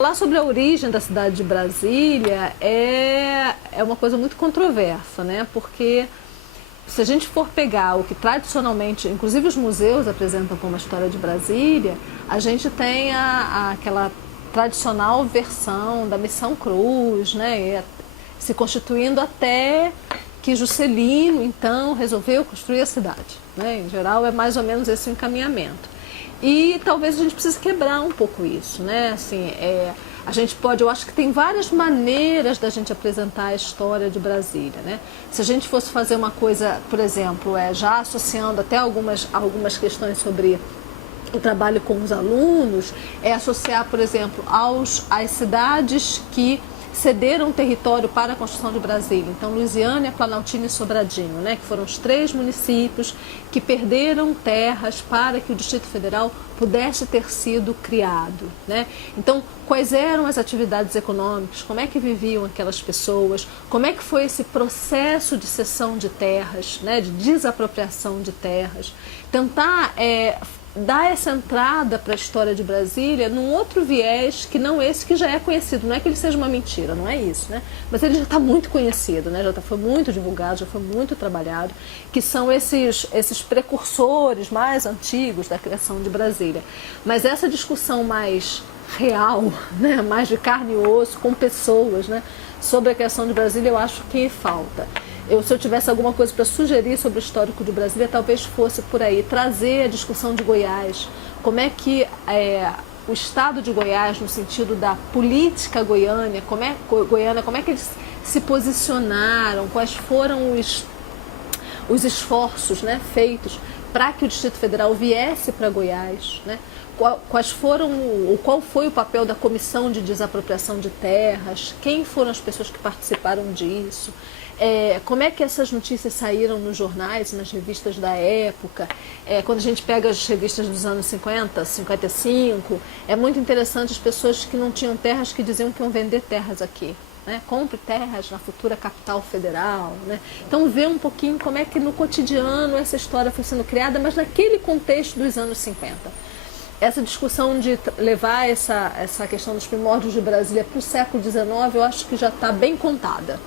Falar sobre a origem da cidade de Brasília é uma coisa muito controversa, né? Porque se a gente for pegar o que tradicionalmente, inclusive os museus apresentam como a história de Brasília, a gente tem aquela tradicional versão da Missão Cruz, né? Se constituindo até que Juscelino, então, resolveu construir a cidade, né? Em geral, é mais ou menos esse encaminhamento. E talvez a gente precise quebrar um pouco isso, né? Assim, a gente pode, eu acho que tem várias maneiras da gente apresentar a história de Brasília, né? Se a gente fosse fazer uma coisa, por exemplo, já associando até algumas questões sobre o trabalho com os alunos, associar, por exemplo, às cidades que cederam território para a construção de Brasília. Então, Lusiânia, Planaltina e Sobradinho, né, que foram os 3 municípios que perderam terras para que o Distrito Federal pudesse ter sido criado, né? Então, quais eram as atividades econômicas, como é que viviam aquelas pessoas, como é que foi esse processo de cessão de terras, né, de desapropriação de terras, tentar dar essa entrada para a história de Brasília num outro viés que não esse que já é conhecido. Não é que ele seja uma mentira, não é isso, né? Mas ele já está muito conhecido, né? Foi muito divulgado, já foi muito trabalhado, que são esses precursores mais antigos da criação de Brasília. Mas essa discussão mais real, né? Mais de carne e osso, com pessoas, né? Sobre a criação de Brasília, eu acho que falta. Se eu tivesse alguma coisa para sugerir sobre o histórico de Brasília, talvez fosse por aí, trazer a discussão de Goiás, como é que o estado de Goiás, no sentido da política goiana, como é que eles se posicionaram, quais foram os esforços, né, feitos para que o Distrito Federal viesse para Goiás, né? Qual foi o papel da Comissão de Desapropriação de Terras, quem foram as pessoas que participaram disso, como é que essas notícias saíram nos jornais, nas revistas da época. Quando a gente pega as revistas dos anos 50, 55, é muito interessante as pessoas que não tinham terras que diziam que iam vender terras aqui. Né? Compre terras na futura capital federal. Né? Então, ver um pouquinho como é que no cotidiano essa história foi sendo criada, mas naquele contexto dos anos 50. Essa discussão de levar essa questão dos primórdios de Brasília para o século XIX, eu acho que já está bem contada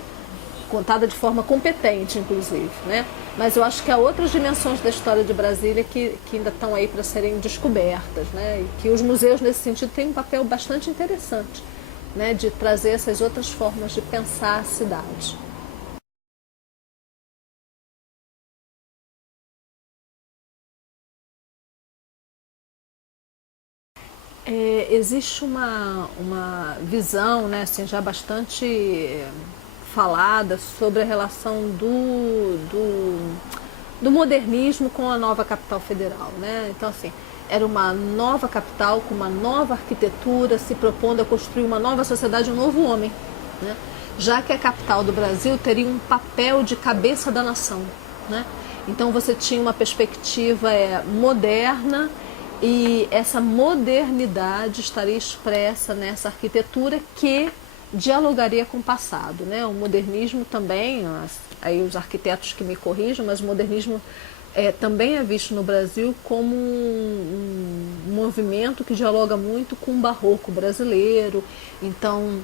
de forma competente, inclusive, né? Mas eu acho que há outras dimensões da história de Brasília que ainda estão aí para serem descobertas, né? E que os museus, nesse sentido, têm um papel bastante interessante, né? De trazer essas outras formas de pensar a cidade. Existe uma visão, né, assim, já bastante falada sobre a relação do modernismo com a nova capital federal, né? Então, assim, era uma nova capital com uma nova arquitetura, se propondo a construir uma nova sociedade, um novo homem, né? Já que a capital do Brasil teria um papel de cabeça da nação, né? Então você tinha uma perspectiva moderna, e essa modernidade estaria expressa nessa arquitetura que dialogaria com o passado, né? O modernismo também, aí os arquitetos que me corrijam, mas o modernismo também é visto no Brasil como um movimento que dialoga muito com o barroco brasileiro. Então,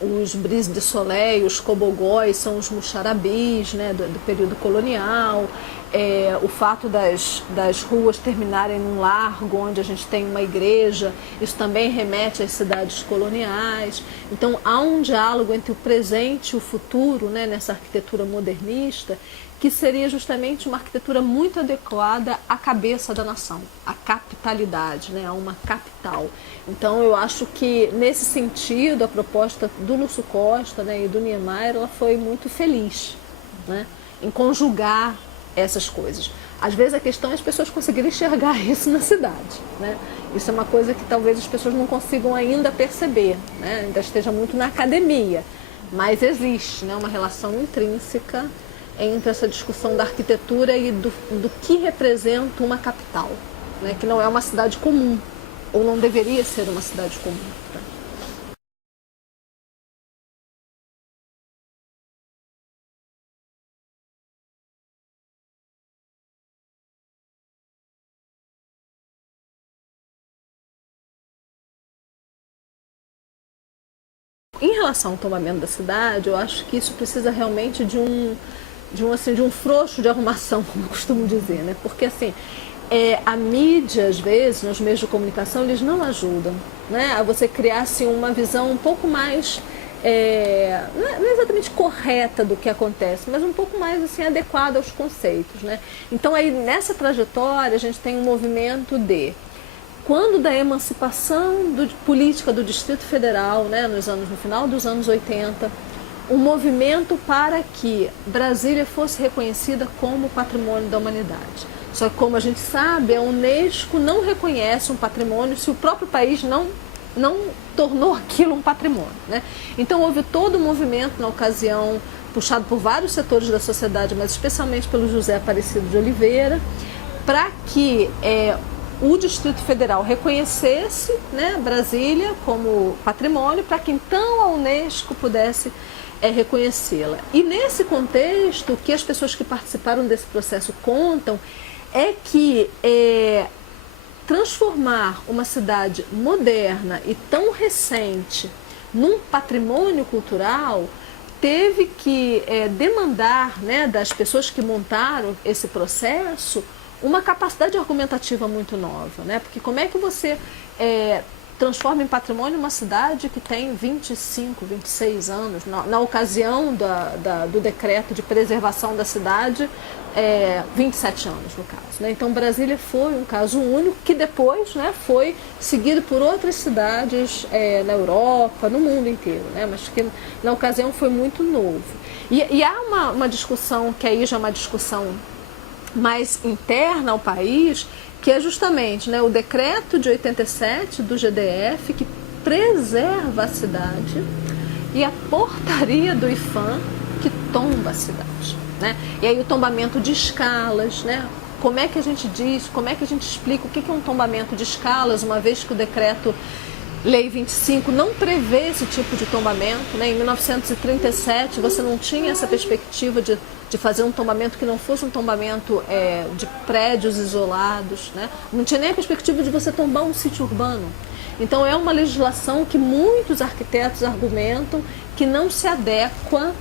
os Brise de Soleil, os cobogóis são os muxarabis, né, do período colonial. O fato das ruas terminarem num largo onde a gente tem uma igreja, isso também remete às cidades coloniais. Então há um diálogo entre o presente e o futuro, né, nessa arquitetura modernista, que seria justamente uma arquitetura muito adequada à cabeça da nação, à capitalidade, né, a uma capital. Então eu acho que nesse sentido a proposta do Lúcio Costa, né, e do Niemeyer, ela foi muito feliz, né, em conjugar essas coisas. Às vezes a questão é as pessoas conseguirem enxergar isso na cidade, né? Isso é uma coisa que talvez as pessoas não consigam ainda perceber, né? Ainda esteja muito na academia, mas existe, né, uma relação intrínseca entre essa discussão da arquitetura e do que representa uma capital, né? Que não é uma cidade comum, ou não deveria ser uma cidade comum. Né? em relação ao tombamento da cidade, eu acho que isso precisa realmente de um frouxo de arrumação, como eu costumo dizer, né? Porque assim, a mídia, às vezes, nos meios de comunicação, eles não ajudam, né, a você criar assim, uma visão um pouco mais, não é exatamente correta do que acontece, mas um pouco mais assim, adequada aos conceitos, né? Então aí nessa trajetória a gente tem um movimento quando da emancipação política do Distrito Federal, né, no final dos anos 80, um movimento para que Brasília fosse reconhecida como patrimônio da humanidade. Só que, como a gente sabe, a Unesco não reconhece um patrimônio se o próprio país não tornou aquilo um patrimônio, né? Então houve todo um movimento na ocasião, puxado por vários setores da sociedade, mas especialmente pelo José Aparecido de Oliveira, para que o Distrito Federal reconhecesse, né, Brasília como patrimônio, para que então a Unesco pudesse reconhecê-la. E nesse contexto, o que as pessoas que participaram desse processo contam é que transformar uma cidade moderna e tão recente num patrimônio cultural teve que demandar, né, das pessoas que montaram esse processo uma capacidade argumentativa muito nova, né? Porque como é que você transforma em patrimônio uma cidade que tem 25, 26 anos, na ocasião do decreto de preservação da cidade, 27 anos no caso, né? Então Brasília foi um caso único que depois, né, foi seguido por outras cidades na Europa, no mundo inteiro, né? Mas que na ocasião foi muito novo. E há uma discussão que aí já é uma discussão mais interna ao país, que é justamente, né, o decreto de 87 do GDF, que preserva a cidade, e a portaria do IPHAN, que tomba a cidade, né? E aí o tombamento de escalas, né? Como é que a gente diz, como é que a gente explica o que é um tombamento de escalas, uma vez que o decreto Lei 25 não prevê esse tipo de tombamento, né? Em 1937 você não tinha essa perspectiva de fazer um tombamento que não fosse um tombamento de prédios isolados, né? Não tinha nem a perspectiva de você tombar um sítio urbano. Então é uma legislação que muitos arquitetos argumentam que não se adequa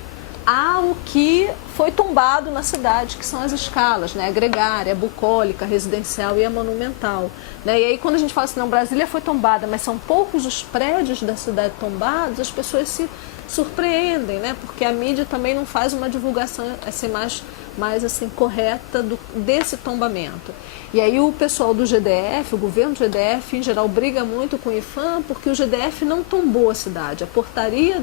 ao que foi tombado na cidade, que são as escalas, né? A gregária, a bucólica, a residencial e a monumental, né? E aí quando a gente fala assim, não, Brasília foi tombada, mas são poucos os prédios da cidade tombados, as pessoas se surpreendem, né? Porque a mídia também não faz uma divulgação assim, mais assim, correta desse tombamento. E aí o pessoal do GDF, o governo do GDF, em geral, briga muito com o IPHAN, porque o GDF não tombou a cidade. A portaria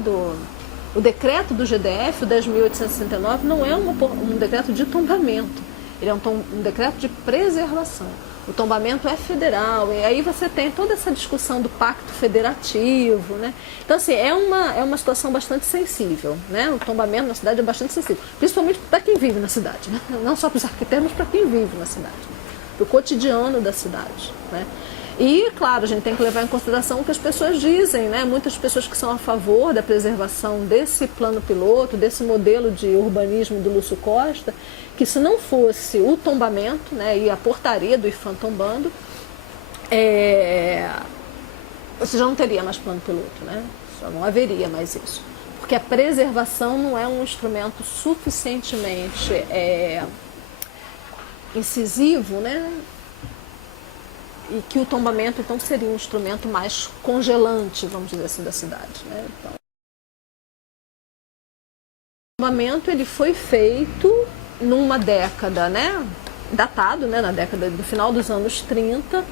o decreto do GDF, o 10.869, não é um decreto de tombamento, ele é um decreto de preservação. O tombamento é federal, e aí você tem toda essa discussão do pacto federativo, né? Então, assim, é uma situação bastante sensível, né? O tombamento na cidade é bastante sensível, principalmente para quem vive na cidade, né? Não só para os arquitetos, mas para quem vive na cidade, para o cotidiano da cidade, né? E, claro, a gente tem que levar em consideração o que as pessoas dizem, né? Muitas pessoas que são a favor da preservação desse plano piloto, desse modelo de urbanismo do Lúcio Costa, que se não fosse o tombamento, né, e a portaria do IPHAN tombando, você já não teria mais plano piloto, né? Já não haveria mais isso. Porque a preservação não é um instrumento suficientemente incisivo, né? E que o tombamento, então, seria um instrumento mais congelante, vamos dizer assim, da cidade, né? Então, o tombamento ele foi feito numa década, né? Datado, né? Na década do final dos anos 30,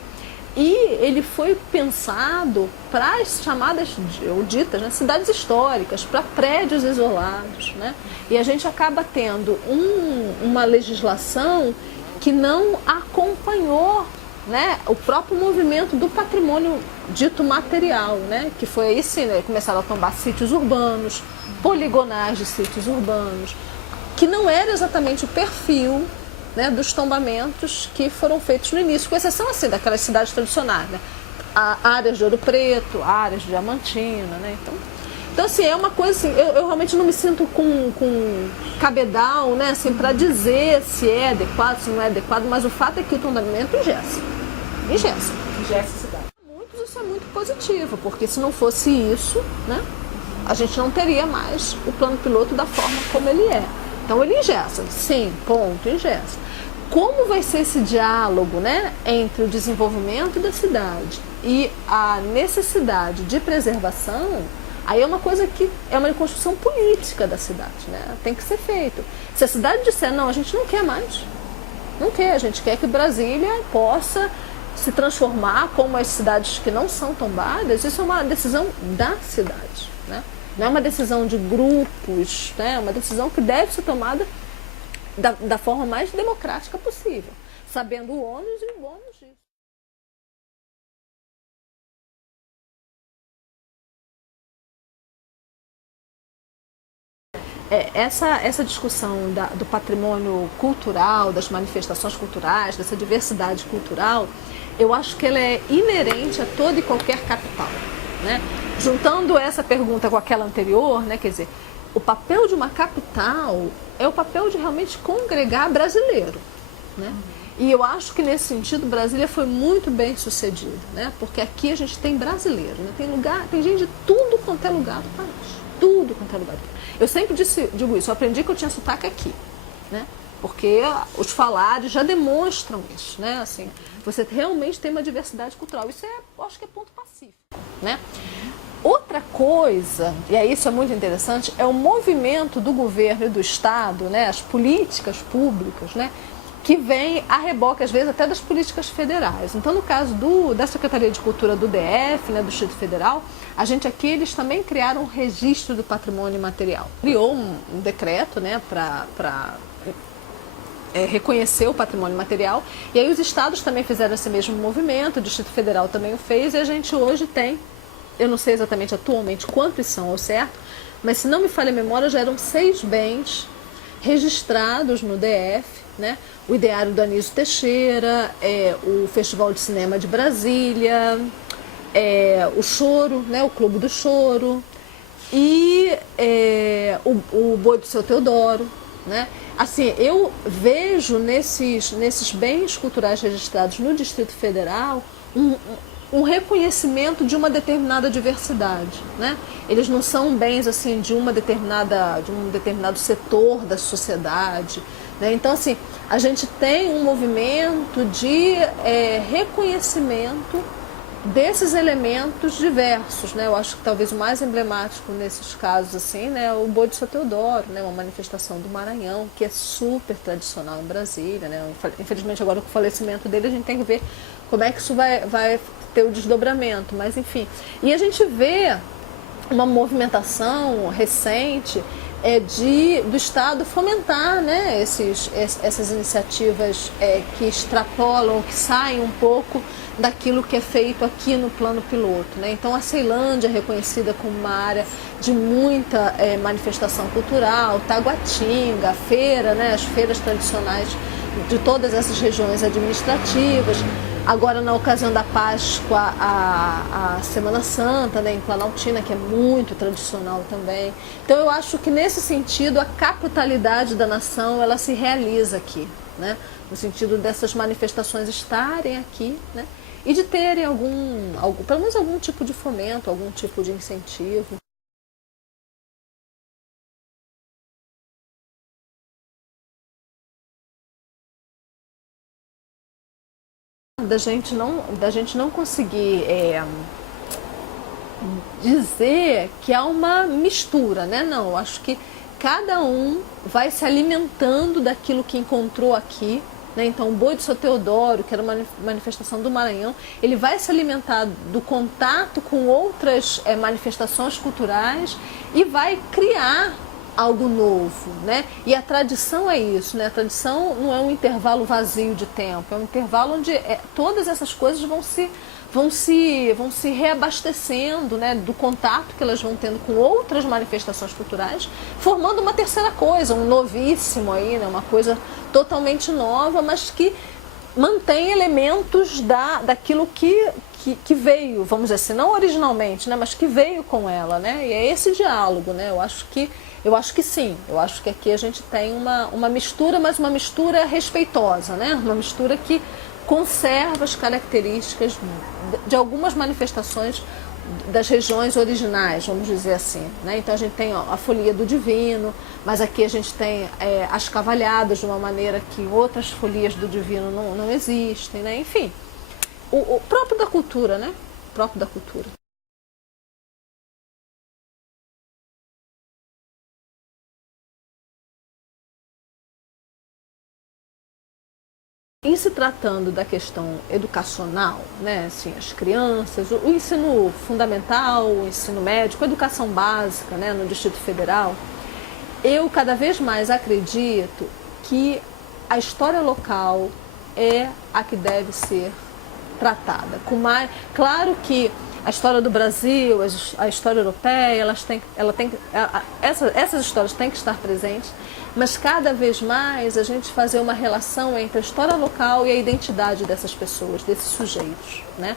e ele foi pensado para as chamadas, ou ditas, né, cidades históricas, para prédios isolados, né? E a gente acaba tendo uma legislação que não acompanhou, né, o próprio movimento do patrimônio dito material, né, que foi aí sim, né, começaram a tombar sítios urbanos, poligonais de sítios urbanos, que não era exatamente o perfil, né, dos tombamentos que foram feitos no início, com exceção assim, daquelas cidades tradicionais, né, áreas de Ouro Preto, áreas de Diamantina, né, então assim, é uma coisa assim, eu realmente não me sinto com cabedal, né, assim, para dizer se é adequado, se não é adequado, mas o fato é que o tombamento engessa a cidade. Para muitos isso é muito positivo, porque se não fosse isso, né, a gente não teria mais o plano piloto da forma como ele é. Então ele engessa, sim, ponto, engessa. Como vai ser esse diálogo, né, entre o desenvolvimento da cidade e a necessidade de preservação, aí é uma coisa que é uma construção política da cidade, né? Tem que ser feito. Se a cidade disser, não, a gente não quer mais, não quer, a gente quer que Brasília possa se transformar como as cidades que não são tombadas, isso é uma decisão da cidade, né? Não é uma decisão de grupos, né? É uma decisão que deve ser tomada da forma mais democrática possível, sabendo o ônus e o bônus disso. Essa discussão do patrimônio cultural, das manifestações culturais, dessa diversidade cultural, eu acho que ela é inerente a toda e qualquer capital, né? Juntando essa pergunta com aquela anterior, né, quer dizer, o papel de uma capital é o papel de realmente congregar brasileiro, né? E eu acho que nesse sentido Brasília foi muito bem sucedida, né? Porque aqui a gente tem brasileiro, né? Tem gente de tudo quanto é lugar do país, tudo quanto é lugar do país. Eu sempre digo isso, eu aprendi que eu tinha sotaque aqui, né? Porque os falares já demonstram isso, né? Assim, você realmente tem uma diversidade cultural. Isso eu acho que é ponto pacífico, né? Outra coisa, e aí isso é muito interessante, é o movimento do governo e do Estado, né? As políticas públicas, né? Que vem a reboque, às vezes, até das políticas federais. Então, no caso da Secretaria de Cultura do DF, né, do Distrito Federal, a gente aqui, eles também criaram um registro do patrimônio imaterial. Criou um decreto, né, para reconhecer o patrimônio imaterial, e aí os estados também fizeram esse mesmo movimento, o Distrito Federal também o fez, e a gente hoje tem, eu não sei exatamente atualmente quantos são ao certo, mas se não me falha a memória, já eram 6 bens registrados no DF, né? O Ideário do Anísio Teixeira, o Festival de Cinema de Brasília, o Choro, né? O Clube do Choro, e o Boi do Seu Teodoro, né? Assim, eu vejo nesses bens culturais registrados no Distrito Federal um reconhecimento de uma determinada diversidade, né? Eles não são bens assim de um determinado setor da sociedade, né? Então, assim, a gente tem um movimento de reconhecimento desses elementos diversos, né? Eu acho que talvez o mais emblemático nesses casos assim, né, é o Boi de São Teodoro, né, uma manifestação do Maranhão que é super tradicional em Brasília, né? Infelizmente agora com o falecimento dele a gente tem que ver como é que isso vai ter o desdobramento, mas enfim. E a gente vê uma movimentação recente do Estado fomentar, né, essas iniciativas que extrapolam, que saem um pouco daquilo que é feito aqui no plano piloto, né? Então a Ceilândia é reconhecida como uma área de muita manifestação cultural, Taguatinga, a feira, né, as feiras tradicionais de todas essas regiões administrativas. Agora, na ocasião da Páscoa, a Semana Santa, né, em Planaltina, que é muito tradicional também. Então, eu acho que, nesse sentido, a capitalidade da nação, ela se realiza aqui, né? No sentido dessas manifestações estarem aqui, né? E de terem pelo menos algum tipo de fomento, algum tipo de incentivo. Da gente não conseguir dizer que há uma mistura, né? Não, eu acho que cada um vai se alimentando daquilo que encontrou aqui, né? Então, o Boi de São Teodoro, que era uma manifestação do Maranhão, ele vai se alimentar do contato com outras manifestações culturais e vai criar algo novo, né? E a tradição é isso, né? A tradição não é um intervalo vazio de tempo, é um intervalo onde todas essas coisas vão se reabastecendo, né? Do contato que elas vão tendo com outras manifestações culturais, formando uma terceira coisa, um novíssimo aí, né? Uma coisa totalmente nova, mas que mantém elementos daquilo que veio, vamos dizer assim, não originalmente, né? Mas que veio com ela, né? E é esse diálogo, né? Eu acho que sim, eu acho que aqui a gente tem uma mistura, mas uma mistura respeitosa, né? Uma mistura que conserva as características de algumas manifestações das regiões originais, vamos dizer assim, né? Então a gente tem a folia do divino, mas aqui a gente tem as cavalhadas de uma maneira que outras folias do divino não existem, né? Enfim, o próprio da cultura, né? O próprio da cultura. Em se tratando da questão educacional, né, assim, as crianças, o ensino fundamental, o ensino médio, a educação básica, né, no Distrito Federal, eu cada vez mais acredito que a história local é a que deve ser tratada. Claro que a história do Brasil, a história europeia, essas histórias têm que estar presentes, mas cada vez mais a gente fazer uma relação entre a história local e a identidade dessas pessoas, desses sujeitos, né?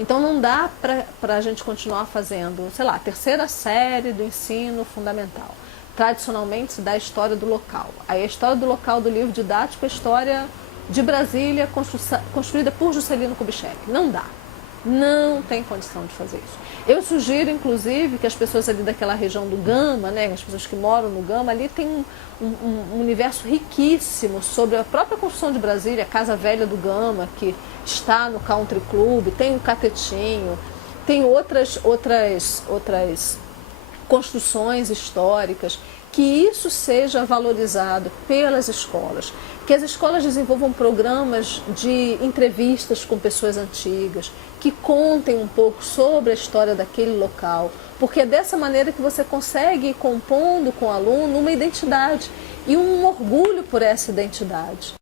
Então não dá para a gente continuar fazendo, sei lá, a terceira série do ensino fundamental. Tradicionalmente se dá a história do local. Aí a história do local do livro didático é a história de Brasília construída por Juscelino Kubitschek. Não dá. Não tem condição de fazer isso. Eu sugiro, inclusive, que as pessoas ali daquela região do Gama, né, as pessoas que moram no Gama, ali tem um universo riquíssimo sobre a própria construção de Brasília, a Casa Velha do Gama, que está no Country Club, tem o Catetinho, tem outras construções históricas, que isso seja valorizado pelas escolas, que as escolas desenvolvam programas de entrevistas com pessoas antigas, que contem um pouco sobre a história daquele local, porque é dessa maneira que você consegue ir compondo com o aluno uma identidade e um orgulho por essa identidade.